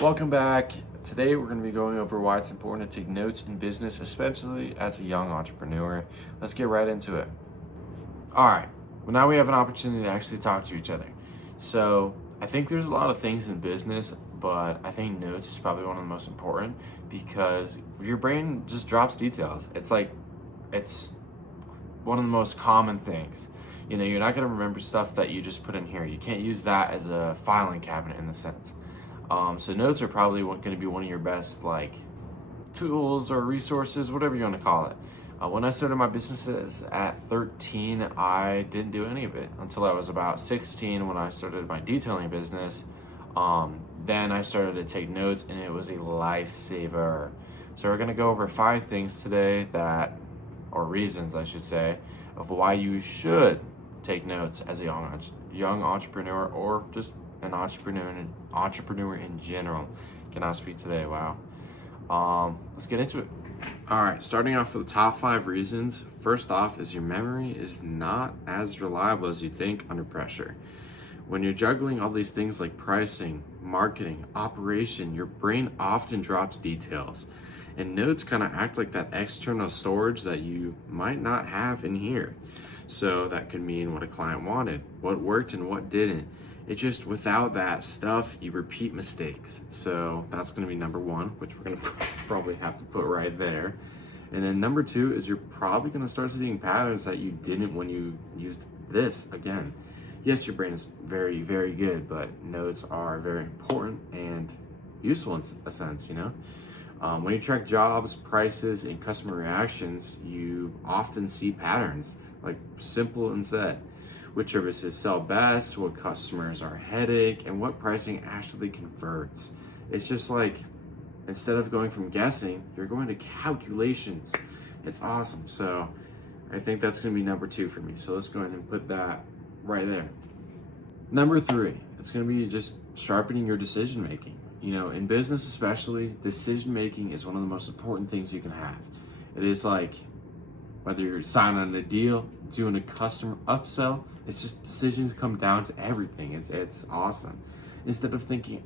Welcome back. Today we're going to be going over why it's important to take notes in business, especially as a young entrepreneur. Let's get right into it. All right, well, now we have an opportunity to actually talk to each other. So I think there's a lot of things in business, but I think notes is probably one of the most important because your brain just drops details. It's one of the most common things. You know, you're not going to remember stuff that you just put in here. You can't use that as a filing cabinet in the sense. So notes are probably going to be one of your best tools or resources, whatever you want to call it. When I started my businesses at 13, I didn't do any of it until I was about 16 when I started my detailing business. Then I started to take notes and it was a lifesaver. So we're going to go over 5 things today or reasons I should say, of why you should take notes as a young entrepreneur or just an entrepreneur in general. Cannot speak today, wow. Let's get into it. All right, starting off with the top 5 reasons. First off is your memory is not as reliable as you think under pressure. When you're juggling all these things like pricing, marketing, operation, your brain often drops details. And notes kind of act like that external storage that you might not have in here. So that could mean what a client wanted, what worked and what didn't. It just, without that stuff, you repeat mistakes. So that's going to be number 1, which we're going to probably have to put right there. And then number 2 is you're probably going to start seeing patterns that you didn't when you used this again. Yes, your brain is very, very good, but notes are very important and useful in a sense, you know? When you track jobs, prices, and customer reactions, you often see patterns, like simple and said. Which services sell best, what customers are a headache, and what pricing actually converts. It's just like, instead of going from guessing, you're going to calculations. It's awesome. So I think that's gonna be number 2 for me. So let's go ahead and put that right there. Number 3, it's gonna be just sharpening your decision making. You know, in business especially, decision making is one of the most important things you can have. It is like, whether you're signing a deal, doing a customer upsell, it's just decisions come down to everything. It's awesome. Instead of thinking,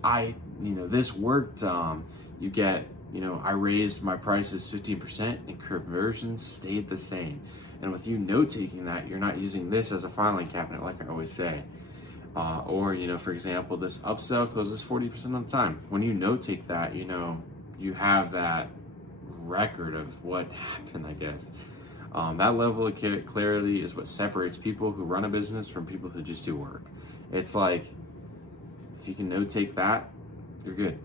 this worked, you get, I raised my prices 15% and conversions stayed the same. And with you note taking that, you're not using this as a filing cabinet, like I always say. Or, for example, this upsell closes 40% of the time. When you note take that, you have that record of what happened, I guess. That level of clarity is what separates people who run a business from people who just do work. It's like, if you can note take that, you're good.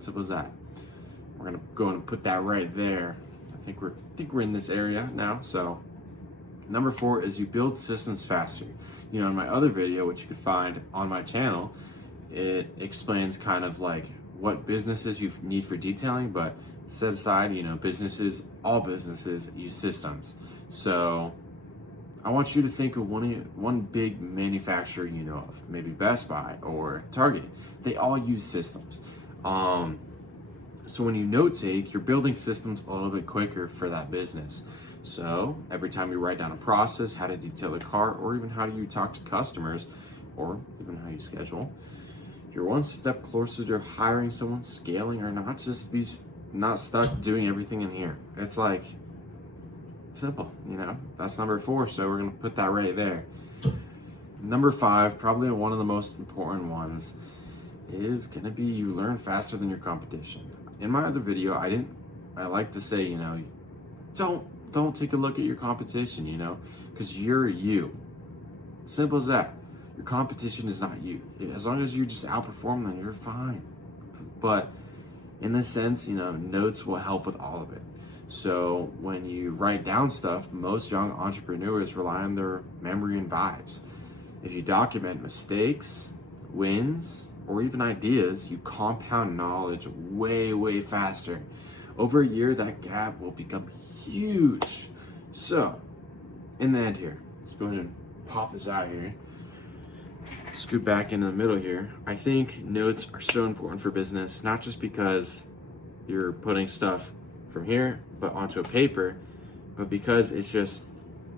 Simple as that. We're gonna go and put that right there. I think we're in this area now. So number 4 is you build systems faster. In my other video, which you can find on my channel, it explains kind of like what businesses you need for detailing, but set aside, all businesses use systems. So I want you to think of one big manufacturer you know of, maybe Best Buy or Target. They all use systems. So when you note take, you're building systems a little bit quicker for that business. So every time you write down a process, how to detail a car, or even how you talk to customers, or even how you schedule, you're one step closer to hiring someone, scaling, or not stuck doing everything in here. It's like simple, that's number 4. So we're gonna put that right there. Number 5, probably one of the most important ones, is gonna be you learn faster than your competition. In my other video, I like to say, don't take a look at your competition, because you're you. Simple as that. Your competition is not you. As long as you just outperform them, you're fine. But in this sense, notes will help with all of it. So when you write down stuff, most young entrepreneurs rely on their memory and vibes. If you document mistakes, wins, or even ideas, you compound knowledge way, way faster. Over a year, that gap will become huge. So, in the end here, let's go ahead and pop this out here. Scoot back into the middle here. I think notes are so important for business, not just because you're putting stuff from here but onto a paper, but because it's just,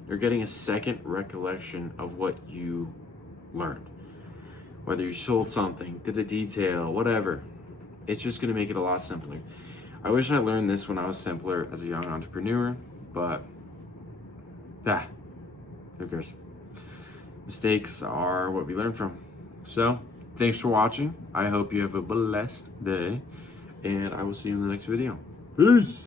you're getting a second recollection of what you learned. Whether you sold something, did a detail, whatever, it's just going to make it a lot simpler. I wish I learned this when I was simpler as a young entrepreneur, but who cares? Mistakes are what we learn from. So, thanks for watching. I hope you have a blessed day, and I will see you in the next video. Peace!